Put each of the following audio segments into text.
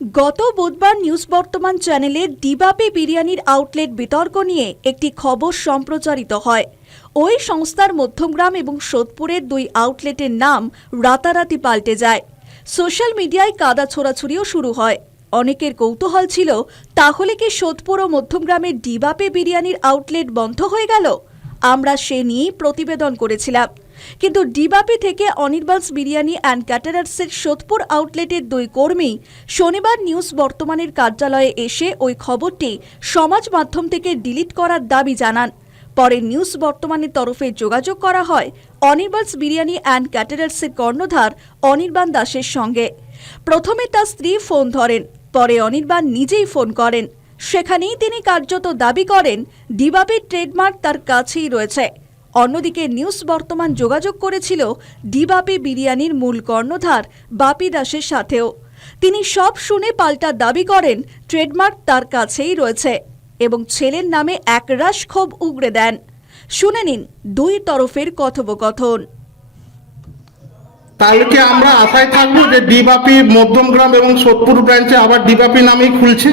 গত বুধবার নিউজ বর্তমান চ্যানেলে ডিবাপি বিরিয়ানির আউটলেট বিতর্ক নিয়ে একটি খবর সম্প্রচারিত হয়। ওই সংস্থার মধ্যমগ্রাম এবং সোদপুরের দুই আউটলেটের নাম রাতারাতি পাল্টে যায়। সোশ্যাল মিডিয়ায় কাদা ছোড়াছুড়িও শুরু হয়। অনেকের কৌতূহল ছিল, তাহলে কি সোদপুর ও মধ্যমগ্রামের ডিবাপে বিরিয়ানির আউটলেট বন্ধ হয়ে গেল? আমরা সে নিয়েই প্রতিবেদন করেছিলাম। কিন্তু ডিবাপি থেকে অনির্বাণস বিরিয়ানি অ্যান্ড ক্যাটারার্সের সোদপুর আউটলেটের দুই কর্মী শনিবার নিউজ বর্তমানের কার্যালয়ে এসে ওই খবরটি সমাজ মাধ্যম থেকে ডিলিট করার দাবি জানান। পরে নিউজ বর্তমানের তরফে যোগাযোগ করা হয় অনির্বাণস বিরিয়ানি অ্যান্ড ক্যাটারার্সের কর্ণধার অনির্বাণ দাসের সঙ্গে। প্রথমে তার স্ত্রী ফোন ধরেন, পরে অনির্বাণ নিজেই ফোন করেন। সেখানেই তিনি কার্যত দাবি করেন, ডিবাপির ট্রেডমার্ক তার কাছেই রয়েছে। অন্যদিকে নিউজ বর্তমান যোগাযোগ করেছিল ডিবাপি বিরিয়ানির মূল কর্ণধার বাপি দাসের সাথেও। তিনি সব শুনে পাল্টা দাবি করেন ট্রেডমার্ক তার কাছেই রয়েছে এবং ছেলের নামে একরাশ ক্ষোভ উগড়ে দেন। শুনে নিন দুই তরফের কথোপকথন। তাহলে কি আমরা আশায় থাকব যে ডিবাপি মধ্যমগ্রাম এবং সোদপুর ব্রাঞ্চে আবার ডিবাপি নামেই খুলছে?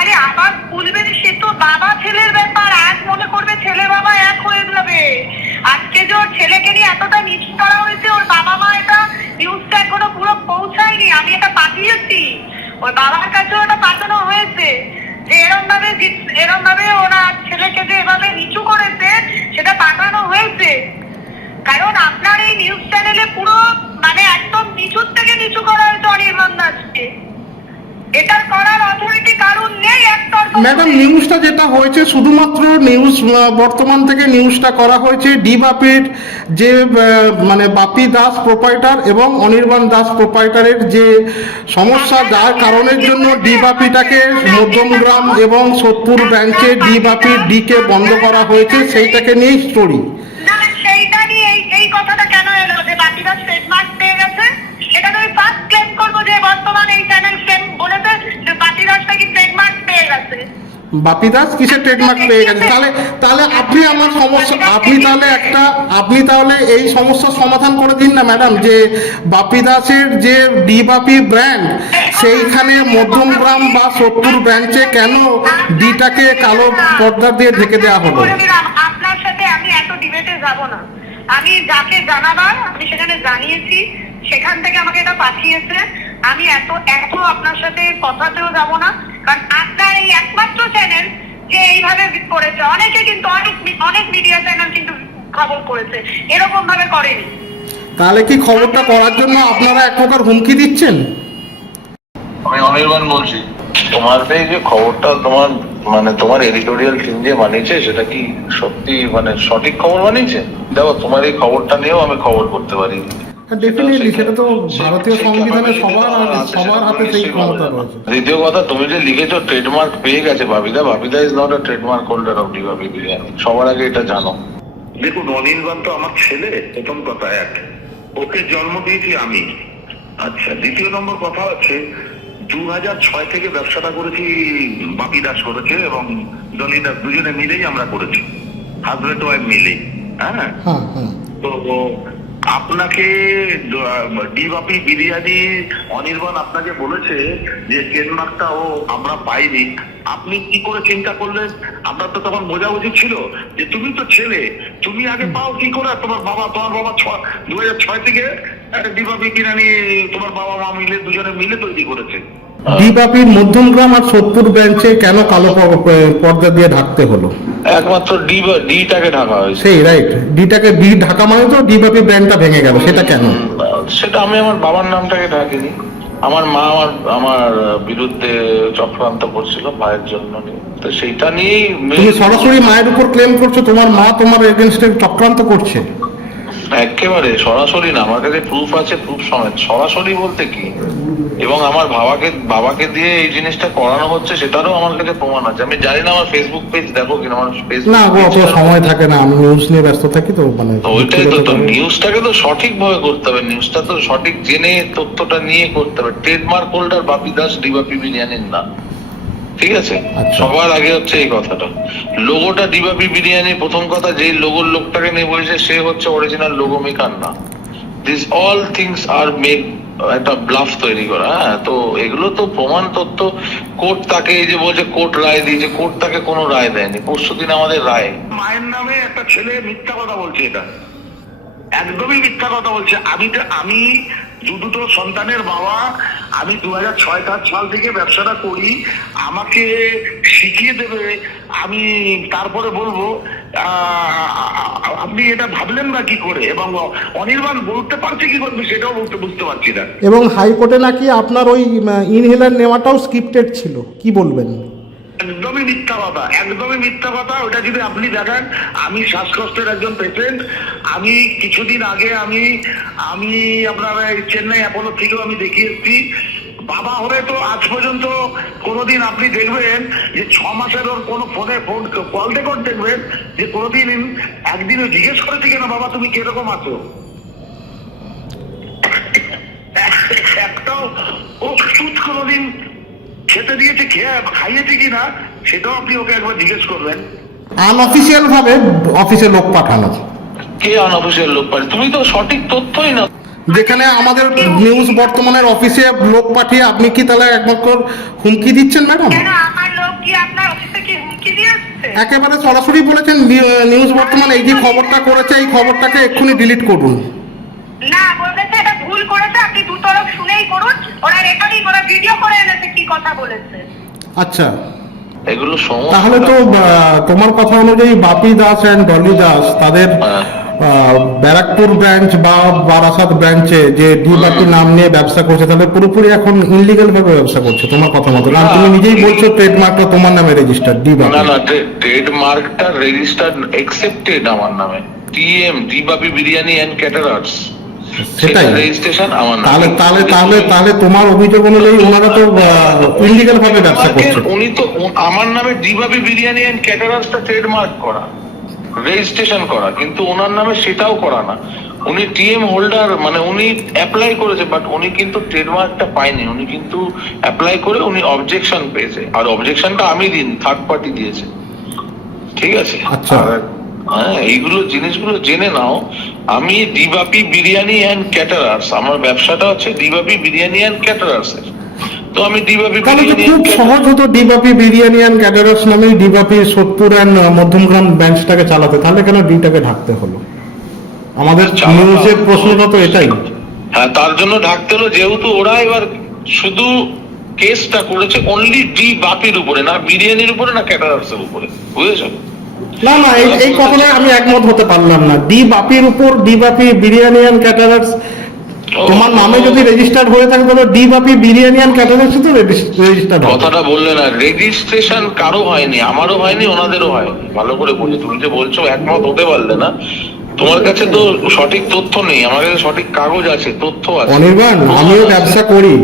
আরে আবার খুলবে সে তো বাবা ছেলের ব্যাপার এক মনে করবে ছেলে বাবা এক হয়ে যাবে। আজকে যে ওর ছেলেকে নিয়ে এতটা নিচু করা হয়েছে, ওর বাবা মা এটা নিউজটা এখনও পুরো পৌঁছায়নি। আমি এটা পাঠিয়েছি। ওর বাবার কাছেও এটা পাঠানো হয়েছে যে এরম ভাবে এরম ভাবে ওরা ছেলেকে যে এভাবে নিচু করেছে, সেটা পাঠানো হয়েছে। কারণ আপনার এই নিউজ চ্যানেলে পুরো মানে একদম নিচুর থেকে নিচু করা হয়েছে অনির্বাণ দাসকে। এটা ম্যাডাম নিউজটা যেটা হয়েছে শুধুমাত্র নিউজ বর্তমান থেকে নিউজটা করা হয়েছে ডিবাপির যে মানে বাপি দাস প্রোপাইটার এবং অনির্বাণ দাস প্রোপাইটারের যে সমস্যা যার কারণের জন্য ডিবাপিটাকে মধ্যমগ্রাম এবং সোদপুর ব্রাঞ্চে ডিবাপি ডিকে বন্ধ করা হয়েছে সেইটাকে নিয়েই স্টোরি না সেইটা নিয়ে এই এই কথাটা কেন এলো যে বাকিরা ট্রেডমার্ক পেয়ে গেছে এটা তো আমি ফার্স্ট ক্লেম করব যে বর্তমানে এই চ্যানেল ক্লেম বলেছে যে বাকিরাজ নাকি ট্রেডমার্ক পেয়ে গেছে বাপি দাস কিসের ট্রেডমার্ক পেয়ে গেছে? তাহলে তাহলে আপনি আমার সমস্যা আপনি তাহলে একটা আপনি তাহলে এই সমস্যার সমাধান করে দিন না ম্যাডাম যে বাপি দাসের যে ডি বাপি ব্র্যান্ড সেইখানে মধ্যমগ্রাম বা সোদপুর ব্রাঞ্চে কেন ডিটাকে কালো পর্দা দিয়ে ঢেকে দেওয়া হলো? আপনার সাথে আমি এত ডিবেটে যাব না। আমি যাকে জানাবার আমি সেখানে জানিয়েছি সেখান থেকে আমাকে এটা পাঠিয়েছে। আমি এত এত আপনার সাথে কথাতেও যাব না কারণ আপনার এই একমাত্র চ্যানেল যে এইভাবে করেছে অনেকে কিন্তু অনেক অনেক মিডিয়া চ্যানেল কিন্তু খবর করেছে এরকম ভাবে করেনি। তাহলে কি খবরটা করার জন্য আপনারা এক প্রকার হুমকি দিচ্ছেন? আমি অনির্বাণ বলছি তোমার এই যে খবরটা তোমার মানে তোমার এডিটোরিয়াল টিম যে বানিয়েছে সেটা কি সত্যি মানে সঠিক খবর বানিয়েছে? দেখো তোমার এই খবরটা নিয়েও আমি খবর করতে পারি। ডেফিনেটলি সেটা তো ভারতীয় সংবিধানে সবার সবার হাতে সেই ক্ষমতা রয়েছে। দ্বিতীয় কথা তুমি যে লিখেছো ট্রেডমার্ক পেয়ে গেছে ভাবিদা। ভাবিদা is not a trademark holder of D Bapi biryani সবার আগে এটা জানো। দেখুন অনির্বাণ তো আমার ছেলে প্রথম কথা এক। ওকে জন্ম দিয়েছি আমি। আচ্ছা দ্বিতীয় নম্বর কথা হচ্ছে দু হাজার ছয় থেকে ব্যবসাটা করেছি বাপি দাস করেছে এবং জনি দাস দুজনে মিলেই আমরা করেছি। হাজবেন্ড ওয়াইফ মিলেই হ্যাঁ? হ্যাঁ হ্যাঁ। তো আপনাকে ডিবাপি বিরিয়ানি অনির্বাণ আপনাকে বলেছে যে ট্রেডমার্কটা ও আমরা পাইনি। আপনি কি করে চিন্তা করলেন? আপনার তো তখন বোঝা উচিত ছিল যে তুমি তো ছেলে। তুমি আগে পাও কি করে? তোমার বাবা তোমার বাবা দু হাজার ছয় থেকে একটা ডিবাপি বিরিয়ানি তোমার বাবা মা মিলে দুজনে মিলে তৈরি করেছে। ডিবাপির মধ্যমগ্রাম আর সোদপুর ব্রাঞ্চে কেন কালো পর্দা দিয়ে ঢাকতে হলো? একমাত্র ডি ডিটাকে ঢাকা হয়েছে। সেই রাইট ডিটাকে ডি ঢাকা মানে তো ডিবাপি ব্র্যান্ডটা ভেঙে গেল সেটা কেন? সেটা আমি আমার বাবার নামটাকে ঢাকিনি আমার মা আমার আমার বিরুদ্ধে চক্রান্ত করছিল ভাইয়ের জন্য নিয়ে। তো সেইটা নিয়েই তুমি সরাসরি মায়ের উপর ক্লেম করছ তোমার মা তোমার এগেনস্টে চক্রান্ত করছে। একেবারে সরাসরি না আমার কাছে প্রুফ আছে প্রুফ সমেত সরাসরি বলতে কি? এবং আমার বাবাকে বাবাকে দিয়ে এই জিনিসটা করানো হচ্ছে সেটারও আমার কাছে প্রমাণ আছে। আমি জানি না আমার ফেসবুক পেজ দেখো কিনা আমার ফেসবুক না অত সময় থাকে না আমি নিউজ নিয়ে ব্যস্ত থাকি তো মানে ওইটাই তো তো নিউজটাকে তো সঠিক ভাবে করতে হবে নিউজটা তো সঠিক জেনে তথ্যটা নিয়ে করতে হবে। ট্রেডমার্ক হোল্ডার বাপি দাস ডিবাপি বিরিয়ানির না ঠিক আছে? আচ্ছা। সবার আগে হচ্ছে এই কথাটা। লোগোটা ডিবাপি বিরিয়ানি প্রথম কথা যেই লোগোর লোকটাকে নিয়ে বলেছে সে হচ্ছে অরিজিনাল লোগো মেকার না। This all things are made একটা ব্লাফ তৈরি করা হ্যাঁ? তো এগুলো তো প্রমাণ তথ্য কোর্ট তাকে এই যে বলছে কোর্ট রায় দিয়েছে কোর্ট তাকে কোনো রায় দেয়নি। পরশু দিন আমাদের রায়। মায়ের নামে একটা ছেলে মিথ্যা কথা বলছে এটা। একদমই মিথ্যা কথা বলছে। আমি তো আমি দুটো সন্তানের বাবা, আমি দু হাজার ছয় সাত সাল থেকে ব্যবসাটা করি। আমাকে শিখিয়ে দেবে, আমি তারপরে বলব আপনি এটা ভাবলেন না কি করে? এবং অনির্বাণ বলতে পারছে কি করবে সেটাও বলতে, বুঝতে পারছি না। এবং হাইকোর্টে নাকি আপনার ওই ইনহেলার নেওয়াটাও স্ক্রিপ্টেড ছিল। কি বলবেন? একদমই মিথ্যা কথা, একদমই মিথ্যা কথা, ওটা যদি আপনি দেখেন আমি শ্বাসকষ্টের একজন পেশেন্ট আমি কিছুদিন আগে আমি আমি আপনার চেন্নাই অ্যাপোলো থেকেও আমি দেখিয়ে এসেছি। বাবা হয়ে তো আজ পর্যন্ত কোনোদিন আপনি দেখবেন যে ছ মাসের ওর কোনো ফোনে ফোন কল রেকর্ড দেখবেন, যে কোনোদিন একদিনও জিজ্ঞেস করেছি কেন, বাবা, তুমি কীরকম আছো? একটাও ও কোনোদিন খেতে দিয়েছে খেয়ে খাইয়েছে কিনা সেটাও আপনি ওকে একবার জিজ্ঞেস করবেন। আনঅফিসিয়াল ভাবে অফিসে লোক পাঠানো। কে অনঅফিসিয়াল লোক পারে তুমি তো সঠিক তথ্যই না। যেখানে আমাদের নিউজ বর্তমানের অফিসে লোক পাঠিয়ে আপনি কি তাহলে একমাত্র হুমকি দিচ্ছেন ম্যাডাম? কেন? আমার লোক কি আপনার অফিসে কি হুমকি দিয়ে একেবারে সরাসরি বলেছেন নিউজ বর্তমান এই যে খবরটা করেছে এই খবরটাকে এক্ষুনি ডিলিট করুন। না বলেছে এটা ভুল করেছে আপনি দু তরফ শুনেই করুন ওরা রেকর্ডিং ওরা ভিডিও করে এনেছে কি কথা বলেছে। আচ্ছা। এগুলো তাহলে তো তোমার কথা অনুযায়ী বাপি দাস অ্যান্ড ডলি দাস তাদের হ্যাঁ। ব্যারাকপুর ব্রাঞ্চ বা বারাসাত ব্রাঞ্চে যে ডি বাপি নাম নিয়ে ব্যবসা করছে তাহলে পুরোপুরি এখন ইনলিগাল ভাবে ব্যবসা করছে তোমার কথা মতো। কারণ তুমি নিজেই বলছো ট্রেডমার্কটা তোমার নামে রেজিস্টার না না ট্রেডমার্কটা রেজিস্টার্ড এক্সেপ্টেড আমার নামে। TM Dibapi biryani and caterers সেটাই। তাহলে তাহলে তাহলে তাহলে তোমার অভিযোগ অনুযায়ী ওনারা তো ভাবে ব্যবসা করছে। উনি তো আমার নামে বিরিয়ানি এন্ড ক্যাটারার্সটা ট্রেডমার্ক করা রেজিস্ট্রেশন করা কিন্তু ওনার নামে সেটাও করা না। উনি টিএম হোল্ডার মানে উনি অ্যাপ্লাই করেছে বাট উনি কিন্তু ট্রেডমার্কটা পায়নি। উনি কিন্তু অ্যাপ্লাই করে উনি অবজেকশন পেয়েছে। আর অবজেকশনটা আমি দিন থার্ড পার্টি দিয়েছে। ঠিক আছে? আচ্ছা। হ্যাঁ এইগুলো জিনিসগুলো জেনে নাও। আমি দিবাপি বিরিয়ানি অ্যান্ড ক্যাটারার্স আমার ব্যবসাটা হচ্ছে দিবাপি বিরিয়ানি অ্যান্ড ক্যাটারার্স এর। তো আমি দিবাপি বিরিয়ানি খুব সহজ হতো ডিবাপি বিরিয়ানি অ্যান্ড ক্যাটারার্স নামেই ডিবাপি সোদপুর অ্যান্ড মধ্যমগ্রাম ব্রাঞ্চটাকে চালাতে। তাহলে কেন ডিটাকে ঢাকতে হলো? আমাদের নিউজের প্রশ্নটা তো এটাই। হ্যাঁ তার জন্য ঢাকতে হলো যেহেতু ওরা এবার শুধু কেসটা করেছে অনলি ডি বাপির উপরে না বিরিয়ানির উপরে না ক্যাটারার্স এর উপরে। বুঝেছ? না না এই এই কথাটায় আমি একমত হতে পারলাম না। ডি বাপির উপর D Bapi biryani and caterers তোমার নামে যদি রেজিস্টার্ড হয়ে থাকে তাহলে D Bapi biryani and caterers তো রেজিস্টার্ড কথাটা বললে না রেজিস্ট্রেশন কারও হয়নি আমারও হয়নি ওনাদেরও হয়নি। ভালো করে বলি তুমি যে বলছো একমত হতে পারলে না তোমার কাছে তো সঠিক তথ্য নেই আমার কাছে সঠিক কাগজ আছে তথ্য আছে। অনির্বাণ আমিও ব্যবসা করি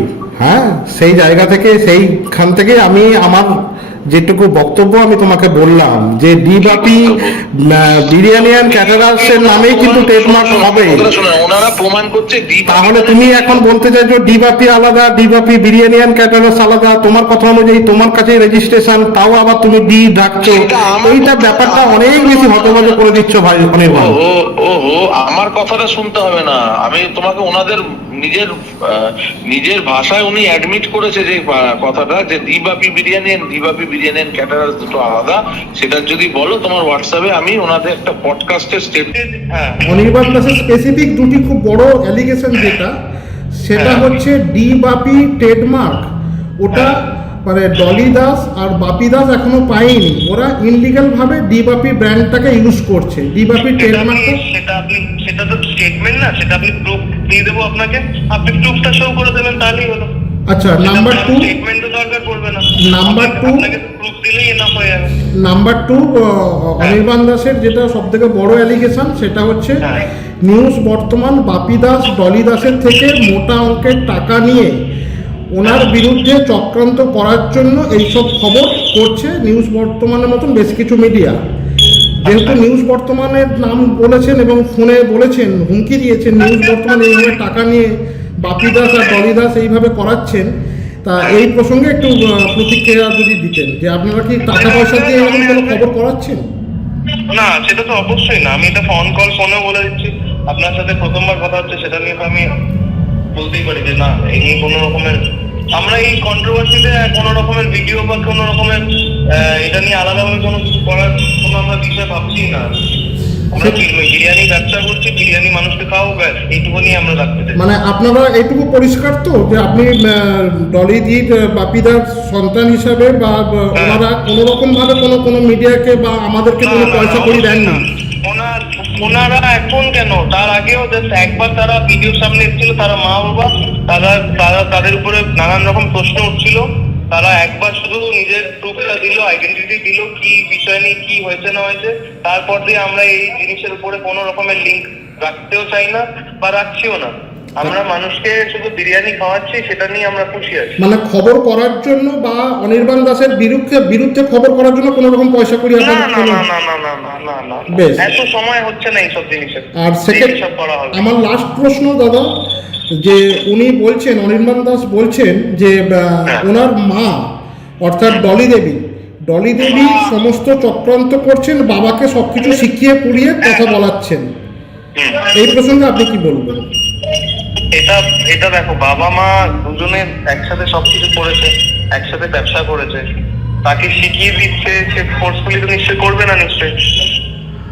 হ্যাঁ? সেই জায়গা থেকে সেইখান থেকে আমি আমার যেটুকু বক্তব্য আমি তোমাকে বললাম যে ডিবাপি বিরিয়ানি অ্যান্ড ক্যাটারার্স এর নামেই কিন্তু ট্রেডমার্ক হবে। ওনারা প্রমাণ করছে তাহলে তুমি এখন বলতে চাইছো ডিবাপি আলাদা ডিবাপি বিরিয়ানি অ্যান্ড ক্যাটারার্স আলাদা তোমার কথা অনুযায়ী তোমার কাছে রেজিস্ট্রেশন তাও আবার তুমি ডি ডাকছো। এইটা ব্যাপারটা অনেক বেশি হতবাজ করে দিচ্ছ ভাই অনির্বাণ ও ও আমার কথাটা শুনতে হবে না। আমি তোমাকে ওনাদের নিজের নিজের ভাষায় উনি অ্যাডমিট করেছে যে কথাটা যে Dibapi biryani and Dibapi biryani and caterers দুটো আলাদা। সেটা যদি বলো তোমার হোয়াটসঅ্যাপে আমি ওনাদের একটা পডকাস্টের স্টেটমেন্ট হ্যাঁ। অনির্বাণ দাসের স্পেসিফিক দুটি খুব বড় অ্যালিগেশন যেটা সেটা হ্যাঁ। হচ্ছে ডি বাপি ট্রেডমার্ক ওটা মানে ডলি দাস আর বাপি দাস এখনও পায়নি। ওরা ইনলিগাল ভাবে ডি বাপি ব্র্যান্ডটাকে ইউজ করছে। ডি বাপি ট্রেডমার্কটা আপনি- সেটা আপনি সেটা তো স্টেটমেন্ট না সেটা আপনি প্রুফ দিয়ে দেবো আপনাকে। আপনি প্রুফটা শো করে দেবেন তাহলেই হলো। আচ্ছা নাম্বার টু স্টেটমেন্ট তো দরকার পড়বে না। নাম্বার two- আপনাকে দিলেই এনাফ হয়ে যাবে। নাম্বার টু অনির্বাণ দাসের যেটা সব থেকে বড় অ্যালিগেশন সেটা হচ্ছে হ্যাঁ। নিউজ বর্তমান বাপি দাস ডলি দাসের থেকে মোটা অঙ্কের টাকা নিয়ে ওনার বিরুদ্ধে চক্রান্ত করার জন্য এইসব খবর করছে নিউজ বর্তমানের মতন বেশ কিছু মিডিয়া যেহেতু নিউজ বর্তমানের নাম বলেছেন এবং ফোনে বলেছেন হুমকি দিয়েছেন নিউজ বর্তমান এইভাবে টাকা নিয়ে বাপি দাস আর ডলি দাস এইভাবে করাচ্ছেন তা এই প্রসঙ্গে একটু প্রতিক্রিয়া যদি দিতেন, যে আপনারা কি টাকা পয়সা দিয়ে এরকম কোনো খবর করাচ্ছেন? না, সেটা তো অবশ্যই না। আমি এটা ফোন কল ফোনে বলে দিচ্ছি। আপনার সাথে প্রথমবার কথা হচ্ছে, সেটা নিয়ে আমি বলতেই পারি যে না, এই নিয়ে কোনো রকমের আমরা এই কন্ট্রোভার্সিতে কোনো রকমের ভিডিও বা কোনো রকমের এটা নিয়ে আলাদাভাবে কোনো কিছু করার কোনো আমরা বিষয় ভাবছি না। আমরা বিরিয়ানি ব্যবসা করছি বিরিয়ানি মানুষকে খাও ব্যাস এইটুকু নিয়ে আমরা রাখতে চাই। মানে আপনারা এইটুকু পরিষ্কার তো যে আপনি ডলিদির বাপিদার সন্তান হিসাবে বা বা ওনারা কোনো রকম ভাবে কোনো কোনো মিডিয়াকে বা আমাদেরকে কোনো পয়সা করি দেন না। ওনার ওনারা এখন কেন? তার আগেও জাস্ট একবার তারা ভিডিওর সামনে এসেছিল তারা মা বাবা তারা তারা তাদের উপরে নানান রকম প্রশ্ন উঠছিল। তারা একবার শুধু নিজের প্রুফটা দিল আইডেন্টিটি দিল কি বিষয় নিয়ে কি হয়েছে না হয়েছে তারপর দিয়ে আমরা এই জিনিসের উপরে কোনো রকমের লিঙ্ক রাখতেও চাই না বা রাখছিও না। আমরা মানুষকে শুধু বিরিয়ানি খাওয়াচ্ছি সেটা নিয়ে আমরা খুশি আছি। মানে খবর করার জন্য বা অনির্বাণ দাসের বিরুদ্ধে বিরুদ্ধে খবর করার জন্য কোনো রকম পয়সা করি না না না না না না না এত সময় হচ্ছে না এইসব জিনিসের। আর সেকেন্ড আমার লাস্ট প্রশ্ন দাদা যে উনি বলছেন অনির্বাণ দাস বলছেন যে হ্যাঁ। ওনার মা অর্থাৎ ডলি দেবী ডলি দেবী সমস্ত চক্রান্ত করছেন বাবাকে সবকিছু শিখিয়ে পুড়িয়ে কথা বলাচ্ছেন। হুম। এই প্রসঙ্গে আপনি কি বলবেন? এটা এটা দেখো বাবা মা দুজনে একসাথে সবকিছু করেছে একসাথে ব্যবসা করেছে। তাকে শিখিয়ে দিচ্ছে সে ফোর্সফুলি তো নিশ্চয়ই করবে না নিশ্চয়ই।